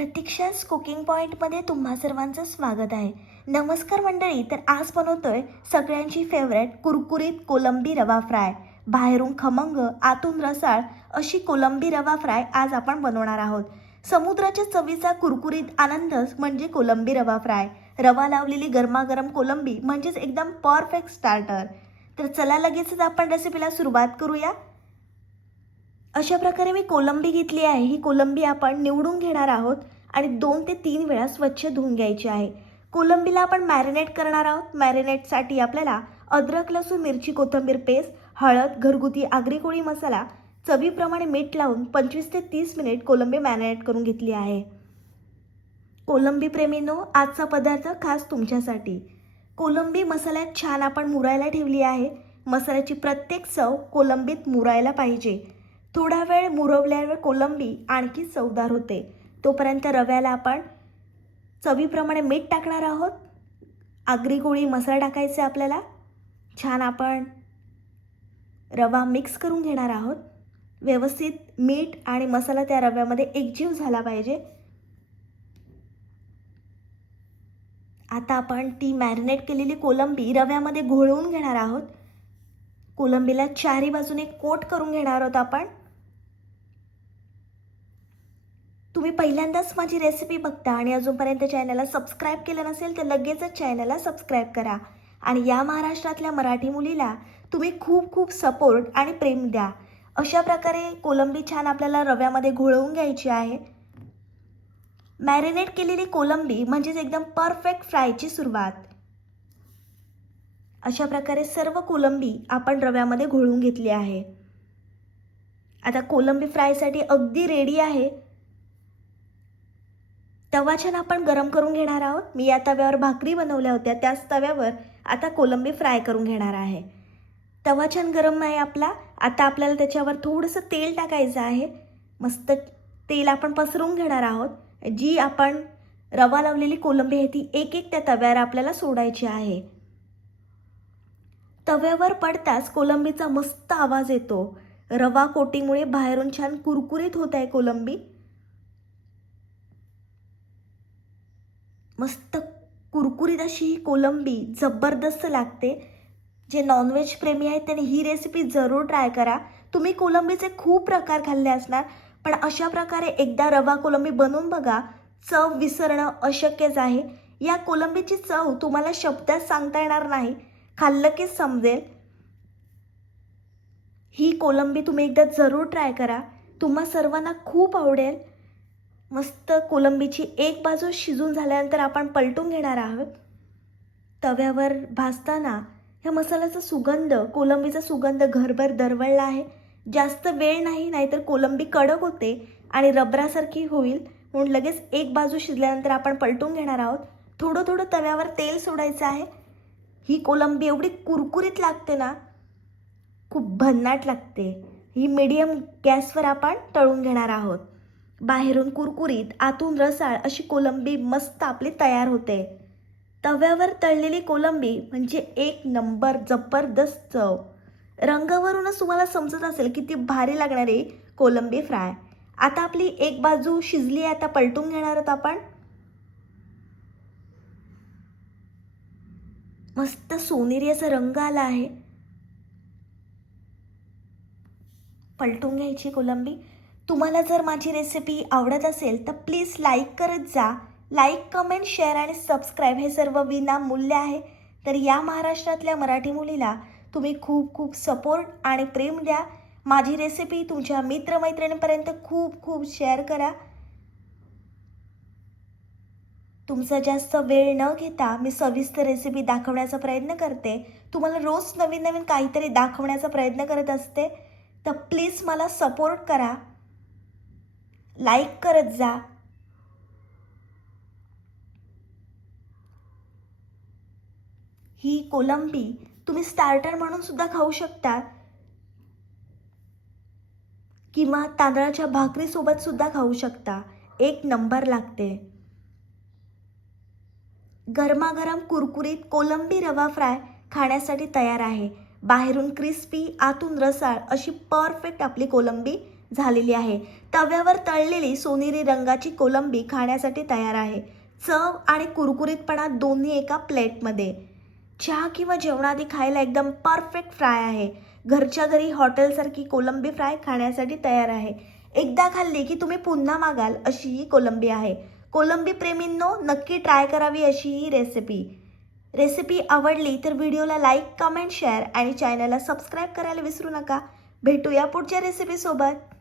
प्रतीक्षा's cooking पॉईंटमध्ये तुम्हा सर्वांचं स्वागत आहे. नमस्कार मंडळी. तर आज बनवतोय सगळ्यांची फेवरेट कुरकुरीत कोलंबी रवा फ्राय. बाहेरून खमंग आतून रसाळ अशी कोलंबी रवा फ्राय आज आपण बनवणार आहोत. समुद्राच्या चवीचा कुरकुरीत आनंदच म्हणजे कोलंबी रवा फ्राय. रवा लावलेली गरमागरम कोलंबी म्हणजेच एकदम परफेक्ट स्टार्टर. तर चला लगेचच आपण रेसिपीला सुरुवात करूया. अशा प्रकारे मी कोलंबी घेतली आहे. ही कोलंबी आपण निवडून घेणार आहोत आणि 2 ते 3 वेळा स्वच्छ धुवून घ्यायची आहे. कोलंबीला आपण मॅरिनेट करणार आहोत. मॅरिनेटसाठी आपल्याला अद्रक लसूण मिरची कोथिंबीर पेस्ट, हळद, घरगुती आगरी कोळी मसाला, चवीप्रमाणे मीठ लावून 25 ते 30 मिनिट कोलंबी मॅरिनेट करून घेतली आहे. कोलंबी प्रेमींनो, आजचा पदार्थ खास तुमच्यासाठी. कोलंबी मसाल्यात छान आपण मुरायला ठेवली आहे. मसाल्याची प्रत्येक चव कोलंबीत मुरायला पाहिजे. थोडा वेळ मुरवल्यावर कोलंबी आणखी चवदार होते. तोपर्यंत रव्याला आपण चवीप्रमाणे मीठ टाकणार आहोत. आगरी कोळी मसाला टाकायचा आपल्याला. छान आपण रवा मिक्स करून घेणार आहोत. व्यवस्थित मीठ आणि मसाला त्या रव्यामध्ये एकजीव झाला पाहिजे. आता आपण ती मॅरिनेट केलेली कोलंबी रव्यामध्ये घोळवून घेणार आहोत. कोलंबीला चारी बाजूने कोट करून घेणार आहोत आपण. तुम्ही पहिल्यांदाच माझी रेसिपी बघता आणि अजूनपर्यंत चॅनलला सबस्क्राईब केलं नसेल तर लगेचच चॅनलला सबस्क्राईब करा. आणि या महाराष्ट्रातल्या मराठी मुलीला तुम्ही खूप खूप सपोर्ट आणि प्रेम द्या. अशा प्रकारे कोलंबी छान आपल्याला रव्यामध्ये घोळवून घ्यायची आहे. मॅरिनेट केलेली कोलंबी म्हणजेच एकदम परफेक्ट फ्रायची सुरुवात. अशा प्रकारे सर्व कोलंबी आपण रव्यामध्ये घोळवून घेतली आहे. आता कोलंबी फ्रायसाठी अगदी रेडी आहे. तवा छान आपण गरम करून घेणार आहोत. मी या तव्यावर भाकरी बनवल्या होत्या, त्याच तव्यावर आता कोलंबी फ्राय करून घेणार आहे. तवा छान गरम आहे आपला. आता आपल्याला त्याच्यावर थोडंसं तेल टाकायचं आहे. मस्त तेल आपण पसरवून घेणार आहोत. जी आपण रवा लावलेली कोलंबी आहे ती एक एक त्या तव्यावर आपल्याला सोडायची आहे. तव्यावर पडताच कोलंबीचा मस्त आवाज येतो. रवा कोटिंगमुळे बाहेरून छान कुरकुरीत होत आहे कोलंबी. मस्त कुरकुरीत अशी ही कोलंबी जबरदस्त लागते. जे नॉनव्हेज प्रेमी आहेत त्यांनी ही रेसिपी जरूर ट्राय करा. तुम्ही कोलंबीचे खूप प्रकार खाल्ले असणार, पण अशा प्रकारे एकदा रवा कोलंबी बनवून बघा. चव विसरणं अशक्यच आहे. या कोलंबीची चव तुम्हाला शब्दात सांगता येणार नाही, खाल्लं की समजेल. ही कोलंबी तुम्ही एकदा जरूर ट्राय करा. तुम्हा सर्वांना खूप आवडेल. मस्त कोलंबीची एक बाजू शिजून झाल्यानंतर आपण पलटून घेणार आहोत. तव्यावर भाजताना ह्या मसाल्याचा सुगंध, कोलंबीचा सुगंध घरभर दरवळला आहे. जास्त वेळ नाही, नाहीतर कोलंबी कडक होते आणि रबरासारखी होईल. म्हणून लगेच एक बाजू शिजल्यानंतर आपण पलटून घेणार आहोत. थोडं थोडं तव्यावर तेल सोडायचं आहे. ही कोलंबी एवढी कुरकुरीत लागते ना, खूप भन्नाट लागते. ही मीडियम गॅसवर आपण तळून घेणार आहोत. बाहेरून कुरकुरीत आतून रसाळ अशी कोलंबी मस्त आपली तयार होते. तव्यावर तळलेली कोलंबी म्हणजे एक नंबर जबरदस्त चव. रंगावरूनच तुम्हाला समजत असेल किती भारी लागणारी कोलंबी फ्राय. आता आपली एक बाजू शिजली आहे. आता पलटून घेणार आहोत आपण. मस्त सोनेरी असा रंग आला आहे. पलटून घ्यायची कोलंबी. तुम्हाला जर माझी रेसिपी आवडत असेल तर प्लीज लाईक करत जा. लाईक, कमेंट, शेअर आणि सबस्क्राईब हे सर्व विनामूल्य आहे. तर या महाराष्ट्रातल्या मराठी मुलीला तुम्ही खूप खूप सपोर्ट आणि प्रेम द्या. माझी रेसिपी तुमच्या मित्रमैत्रिणींपर्यंत खूप खूप शेअर करा. तुमचा जास्त वेळ न घेता मी सविस्तर रेसिपी दाखवण्याचा प्रयत्न करते. तुम्हाला रोज नवीन नवीन काहीतरी दाखवण्याचा प्रयत्न करत असते. तर प्लीज मला सपोर्ट करा. लाईक करत जा. ही कोलंबी तुम्ही स्टार्टर म्हणून सुद्धा खाऊ शकता किंवा तांदळाच्या भाकरीसोबत सुद्धा खाऊ शकता. एक नंबर लागते. गरमागरम कुरकुरीत कोलंबी रवा फ्राय खाण्यासाठी तयार आहे. बाहेरून क्रिस्पी आतून रसाळ अशी परफेक्ट आपली कोलंबी झालेली आहे. तव्यावर तळलेली सोनेरी रंगाची कोलंबी खाण्यासाठी तयार आहे. चव आणि कुरकुरीतपणा दोन्ही एका प्लेटमध्ये. चहा किंवा जेवणाआधी खायला एकदम परफेक्ट फ्राय आहे. घरच्या घरी हॉटेलसारखी कोलंबी फ्राय खाण्यासाठी तयार आहे. एकदा खाल्ली की तुम्ही पुन्हा मागाल अशी ही कोलंबी आहे. कोलंबी प्रेमींनो, नक्की ट्राय करावी अशी ही रेसिपी आवडली तर व्हिडिओला लाईक, कमेंट, शेअर आणि चॅनलला सबस्क्राईब करायला विसरू नका. भेटूया पुढच्या रेसिपीसोबत.